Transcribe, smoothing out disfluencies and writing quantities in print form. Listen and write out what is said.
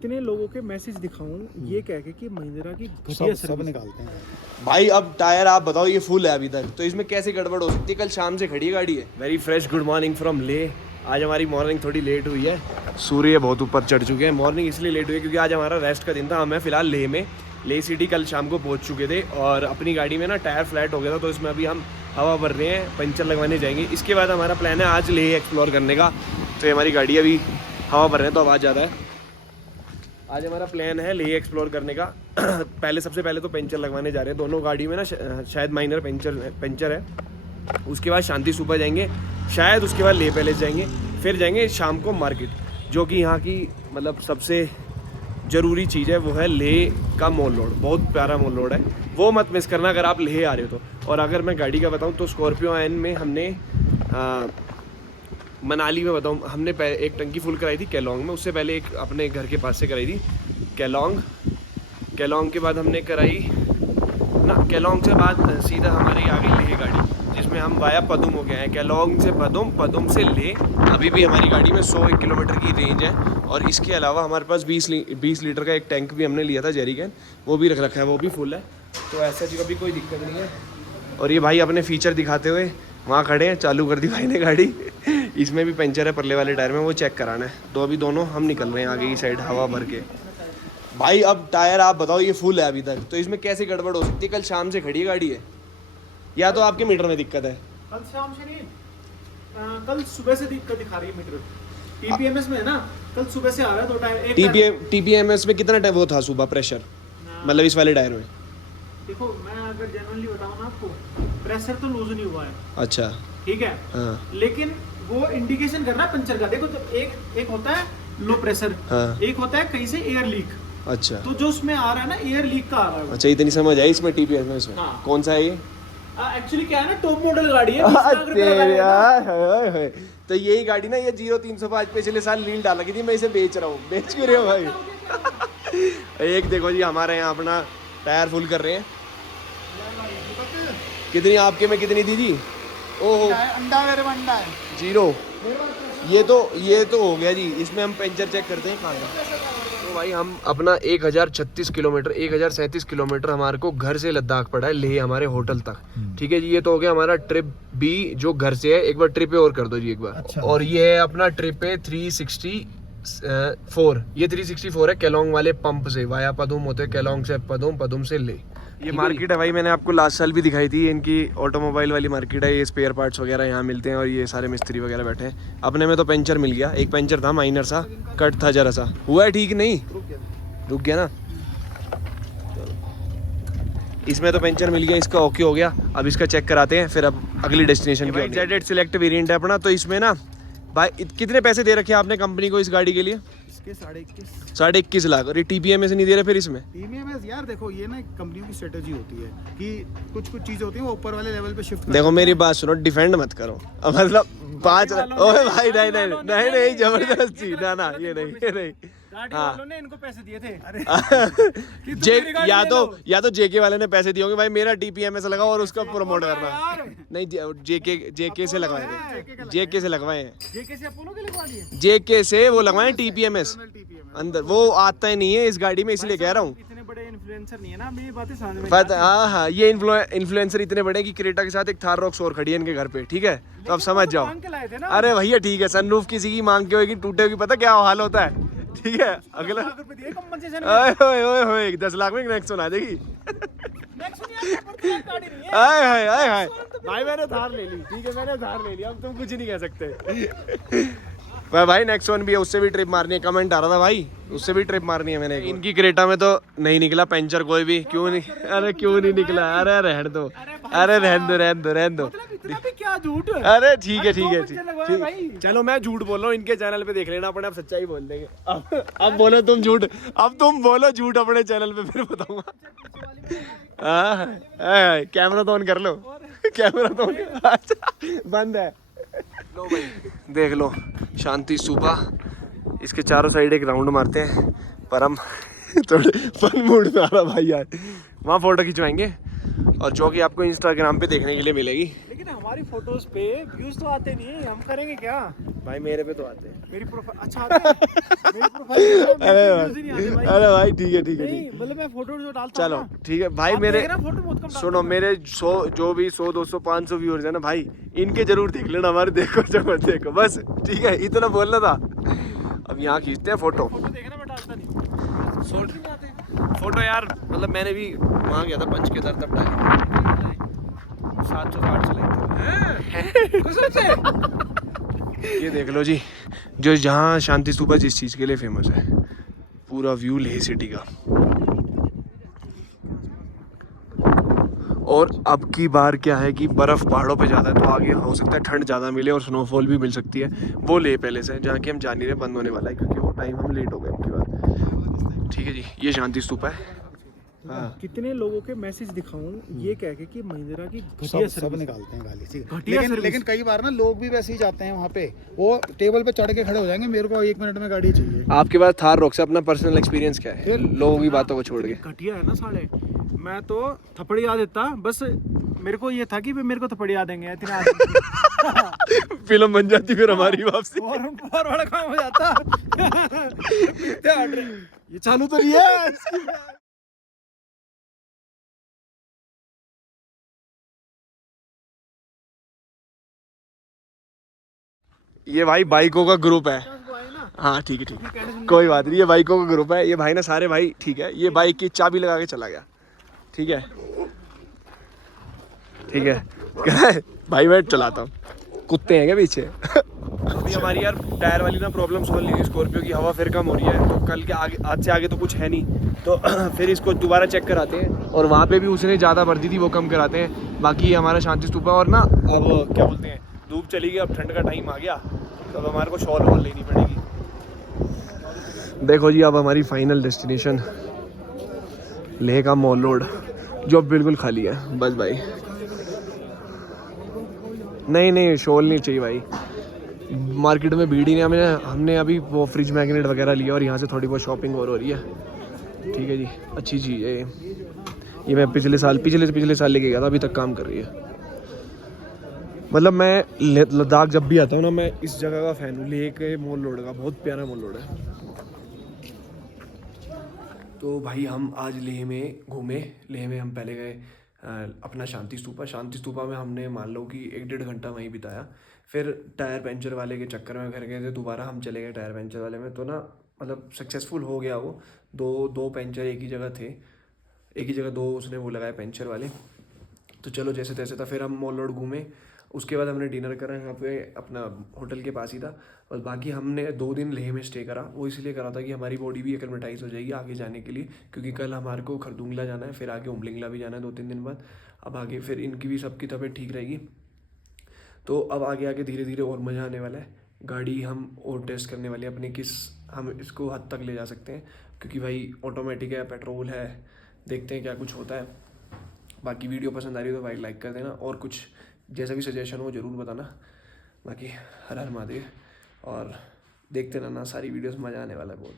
कितने लोगों के मैसेज दिखाऊं ये कह के कि महिंद्रा की सब निकालते हैं भाई। अब टायर आप बताओ, ये फुल है अभी तक, तो इसमें कैसे गड़बड़ हो सकती है? कल शाम से खड़ी गाड़ी है। Very fresh good morning from ले। आज हमारी मॉर्निंग थोड़ी लेट हुई है, सूर्य बहुत ऊपर चढ़ चुके हैं। मॉर्निंग इसलिए लेट हुई है क्योंकि आज हमारा रेस्ट का दिन था। हम फिलहाल लेह में, ले सिटी कल शाम को पहुंच चुके थे और अपनी गाड़ी में ना टायर फ्लैट हो गया था, तो इसमें अभी हम हवा भर रहे हैं, पंचर लगवाने जाएंगे। इसके बाद हमारा प्लान है आज लेह एक्सप्लोर करने का। तो ये हमारी गाड़ी अभी हवा भर रहे हैं तो आवाज़ ज़्यादा है। आज हमारा प्लान है लेह एक्सप्लोर करने का। सबसे पहले तो पंचर लगवाने जा रहे हैं। दोनों गाड़ी में ना शायद माइनर पंचर है। उसके बाद शांति स्तूपा जाएंगे, शायद उसके बाद लेह पैलेस जाएंगे, फिर जाएंगे शाम को मार्केट, जो कि यहाँ की मतलब सबसे ज़रूरी चीज़ है। वो है लेह का मॉल रोड, बहुत प्यारा मॉल रोड है, वो मत मिस करना अगर आप लेह आ रहे हो तो। और अगर मैं गाड़ी का बताऊँ तो स्कॉर्पियो एन में हमने मनाली में बताऊँ, हमने एक टंकी फुल कराई थी केलोंग में, उससे पहले एक अपने घर के पास से कराई थी केलोंग के बाद हमने कराई ना, केलोंग से बाद सीधा हमारी आ गई लेह गाड़ी, जिसमें हम वाया पदुम हो गए हैं। केलोंग से पदुम से लेह। अभी भी हमारी गाड़ी में 100 किलोमीटर की रेंज है। और इसके अलावा हमारे पास 20 लीटर का एक टैंक भी हमने लिया था जेरी कैन, वो भी रख रखा है, वो भी फुल है, तो ऐसा जी कभी कोई दिक्कत नहीं है। और ये भाई अपने फीचर दिखाते हुए वहाँ खड़े हैं, चालू कर दी भाई ने गाड़ी। इसमें भी पंचर है परले वाले टायर में, वो चेक कराना है। तो अभी दोनों हम निकल रहे हैं आगे की साइड हवा भर के। भाई अब टायर आप बताओ, ये फुल है अभी तक, तो इसमें कैसे गड़बड़ हो सकती है? कल शाम से खड़ी गाड़ी है, या तो आपके मीटर में दिक्कत है? कल शाम से नहीं, कल सुबह से दिक्कत दिखा रही है मीटर। टीपीएमएस में है ना, कल सुबह से आ रहा है दो टायर। टीपीएमएस में कितना टाइम वो था सुबह प्रेशर, मतलब इस वाले टायर में? देखो मैं अगर जेन्युइनली बताऊं ना आपको, प्रेशर तो लूज नहीं हुआ है। अच्छा ठीक है। हाँ। लेकिन वो इंडिकेशन कर रहा है पंचर का। देखो तो एक होता है लो प्रेशर, हाँ। एक होता है कहीं से एयर लीक। अच्छा, तो जो उसमें आ रहा है ना, एयर लीक का आ रहा है। अच्छा, इतनी समझ आई इसमें टीपीएमएस में। हाँ। कौन सा है ये? एक्चुअली क्या है ना, टॉप मॉडल गाड़ी है, 20 लाख रुपए का है। तो यही गाड़ी ना, ये 0305 पिछले साल नील डाला की थी, मैं इसे बेच रहा हूँ। बेच क्यों रहे हो भाई? एक देखो जी, हमारे यहाँ अपना टायर फुल कर रहे हैं। कितनी आपके में कितनी थी जी? ओहो, अंडा मेरे में अंडा है 0। ये तो हो गया जी। इसमें हम पंचर चेक करते हैं कहाँ है। तो भाई हम अपना 1036 किलोमीटर 1037 किलोमीटर हमारे को घर से लद्दाख पड़ा है, लेह हमारे होटल तक। ठीक है जी, ये तो हो गया हमारा ट्रिप बी, जो घर से है। एक बार ट्रिप पे और कर दो जी एक बार। अच्छा। और ये है अपना ट्रिप पे 364। ये 364 है केलोंग वाले पंप से, वाया पदुम होते हैं, केलोंग से पदुम से ले। ये मार्केट है भाई, मैंने आपको लास्ट साल भी दिखाई थी। इनकी ऑटोमोबाइल वाली मार्केट है, ये स्पेयर पार्ट्स वगैरह यहाँ मिलते हैं और ये सारे मिस्त्री वगैरह बैठे हैं। अपने में तो पंचर मिल गया, एक पंचर था माइनर सा, कट था जरा सा, हुआ है ठीक नहीं, रुक गया ना। इसमें तो पंचर मिल गया, इसका ओके हो गया। अब इसका चेक कराते हैं, फिर अब अगली डेस्टिनेशन की। जेड सिलेक्ट वेरिएंट है अपना, तो इसमें ना भाई कितने पैसे दे रखे हैं आपने कंपनी को इस गाड़ी के लिए? इसके 21.5 21.5 लाख। और ये टीपीएमएस नहीं दे रहे फिर इसमें? टीपीएमएस यार देखो, ये ना कंपनियों की स्ट्रेटेजी होती है कि कुछ चीजें होती हैं वो ऊपर वाले लेवल पे शिफ्ट। देखो मेरी बात सुनो, डिफेंड मत करो। अब मतलब 5 ओए भाई, नहीं जबरदस्ती ना, ये नहीं। गाड़ी हाँ। वालों ने इनको पैसे दिए थे। या तो जेके वाले ने पैसे दिए होंगे भाई, मेरा टीपीएमएस लगाओ और उसका प्रमोट करना। नहीं, जेके से लगवाए हैं, जेके से लगवाए हैं, जेके से अपोलो के लगवा लिए। जेके से वो लगवाए टीपीएमएस अंदर, वो आता ही नहीं है इस गाड़ी में, इसलिए कह रहा हूँ। इतने बड़े इन्फ्लुएंसर नहीं है ना, मेरी बातें समझ में पता, हाँ, ये इन्फ्लुएंसर इतने बड़े कि क्रेटा के साथ एक थार रॉक्स और खड़ी है इनके घर पे। ठीक है, तो अब समझ जाओ। अरे भैया ठीक है, सनरूफ किसी की मांग के होगी, टूटे होगी, पता क्या हाल होता है। ठीक है, अगला 10 लाख में नेक्सॉन आ जाएगी। भाई मैंने थार ले ली, ठीक है, मैंने थार ले ली, अब तुम कुछ नहीं कह सकते। भाई नेक्सॉन भी है, उससे भी ट्रिप मारनी है। कमेंट आ रहा था भाई, उससे भी ट्रिप मारनी है मैंने। इनकी क्रेटा में तो नहीं निकला पंचर कोई भी। क्यों नहीं? अरे क्यों नहीं निकला? अरे रहने दो, अरे रहने दो। क्या झूठ? अरे ठीक है। चलो मैं झूठ बोल रहा हूँ, इनके चैनल पे देख लेना, अपने आप सच्चाई बोल देंगे। अब बोलो तुम झूठ, अब तुम बोलो झूठ अपने चैनल पे, फिर बताऊंगा। कैमरा तो ऑन कर लो, कैमरा तो बंद है। लो भाई देख लो, शांति स्तूपा, इसके चारों साइड एक राउंड मारते हैं। पर हम थोड़े फन मूड में आ रहा भाई यार, वहाँ फोटो खिंचवाएंगे और जो कि आपको इंस्टाग्राम पे देखने के लिए मिलेगी। लेकिन लेकिन हमारी फोटोज पे व्यूज तो आते नहीं है, हम करेंगे क्या? भाई मेरे पे तो आते हैं। मेरी प्रोफाइल अच्छा आते हैं? मेरी प्रोफाइल अरे भाई ठीक है ठीक है नहीं, ठीक। मतलब मैं फोटो जो डालता हूं चलो ना, ठीक है भाई, आप मेरे देख रहे हैं, फोटो बहुत कम डालता सुनो, हूं मैं। मेरे 100 जो भी 100 200 500 व्यूअर्स है ना भाई, इनके जरूर देख लेना, हमारे देखो जो मत देखो, बस ठीक है, इतना बोलना था। अब यहाँ खींचते हैं फोटो। फोटो देखना मैं डालता नहीं, सोच नहीं आते। फोटो यार मतलब मैंने भी वहाँ गया था पंच के दर, तब डाली 700 से 800 लाइक। कसम से। ये देख लो जी, जो जहाँ शांति स्तूपा जिस चीज़ के लिए फेमस है, पूरा व्यू लेह सिटी का। और अब की बार क्या है कि बर्फ़ पहाड़ों पे ज़्यादा है, तो आगे हो सकता है ठंड ज़्यादा मिले और स्नोफॉल भी मिल सकती है। वो लेह पैलेस है जहाँ कि हम जा नहीं रहे, बंद होने वाला है क्योंकि वो टाइम हम लेट हो गए अब की बार। ठीक है जी, ये शांति स्तूपा है। हाँ कितने लोगों के मैसेज दिखाऊं ये कह के कि महिंद्रा की घटिया सब सर्विस निकालते हैं गाली, ठीक है। घटिया सर्विस। लेकिन कई बार ना लोग भी वैसे ही जाते हैं वहाँ पे, वो टेबल पे चढ़ के खड़े हो जाएंगे, मेरे को 1 मिनट में गाड़ी चाहिए। आपके पास थार रोक से अपना पर्सनल एक्सपीरियंस क्या है फिर लोगों की बातों को छोड़ के? घटिया है ना साले, मैं तो थप्पड़ याद देता, बस मेरे को ये था कि मेरे को थप्पड़ याद देंगे इतने आदमी। फिल्म बन जाती फिर हमारी वापसी। और बड़ा काम हो जाता। ये चालू तो नहीं है। ये भाई बाइकों का ग्रुप है। हाँ ठीक है ठीक है, कोई बात नहीं, ये बाइकों का ग्रुप है। ये भाई ना सारे भाई ठीक है, ये बाइक की चाबी लगा के चला गया। ठीक है ठीक है, कह रहा है भाई मैं चलाता हूँ, कुत्ते हैं क्या पीछे? अभी हमारी यार टायर वाली ना प्रॉब्लम सॉल्व नहीं हुई स्कॉर्पियो की, हवा फिर कम हो रही है, तो कल के आगे, आज से आगे तो कुछ है नहीं, तो फिर इसको दोबारा चेक कराते हैं। और वहाँ पे भी उसने ज़्यादा भर दी थी, वो कम कराते हैं। बाकी हमारा शांति स्तूपा, और ना अब क्या बोलते हैं, धूप चली गई, अब ठंड का टाइम आ गया, तो अब हमारे को शॉल वॉल लेनी पड़ेगी। देखो जी, अब हमारी फाइनल डेस्टिनेशन लेह का मॉल रोड, जो अब बिल्कुल खाली है। बस भाई नहीं शॉल नहीं चाहिए भाई, मार्केट में भीड़ ही नहीं। हमने अभी वो फ्रिज मैग्नेट वगैरह लिया और यहाँ से थोड़ी बहुत शॉपिंग और हो रही है। ठीक है जी, अच्छी चीज़ है ये मैं पिछले साल लेके गया था, अभी तक काम कर रही है। मतलब मैं लद्दाख जब भी आता हूँ ना, मैं इस जगह का फ़ैन हूँ, लेह के मॉल रोड का, बहुत प्यारा मॉल रोड है। तो भाई हम आज लेह में घूमे। लेह में हम पहले गए अपना शांति स्तूपा में हमने मान लो कि 1-1.5 घंटा वहीं बिताया। फिर टायर पंचर वाले के चक्कर में घर गए थे, दोबारा हम चले गए टायर पंचर वाले में, तो ना मतलब सक्सेसफुल हो गया वो। दो पंचर एक ही जगह थे, एक ही जगह 2 उसने वो लगाए पंचर वाले, तो चलो जैसे तैसे था। फिर हम मॉल रोड घूमे, उसके बाद हमने डिनर करा यहाँ पे अपना होटल के पास ही था। और बाकी हमने 2 दिन लेह में स्टे करा, वो इसलिए करा था कि हमारी बॉडी भी एक्लेमेटाइज हो जाएगी आगे जाने के लिए, क्योंकि कल हमारे को खरदुंगला जाना है, फिर आगे उमलिंगला भी जाना है 2-3 दिन बाद। अब आगे फिर इनकी भी सबकी तबीयत ठीक रहेगी, तो अब आगे धीरे धीरे और मज़ा आने वाला है। गाड़ी हम और टेस्ट करने वाले हैं अपनी, किस हम इसको हद तक ले जा सकते हैं, क्योंकि भाई ऑटोमेटिक है, पेट्रोल है, देखते हैं क्या कुछ होता है। बाकी वीडियो पसंद आ रही है तो भाई लाइक कर देना, और कुछ जैसा भी सजेशन हो ज़रूर बताना। बाकी हर हर महादेव, और देखते रहना सारी वीडियोस, मज़ा आने वाला है बहुत।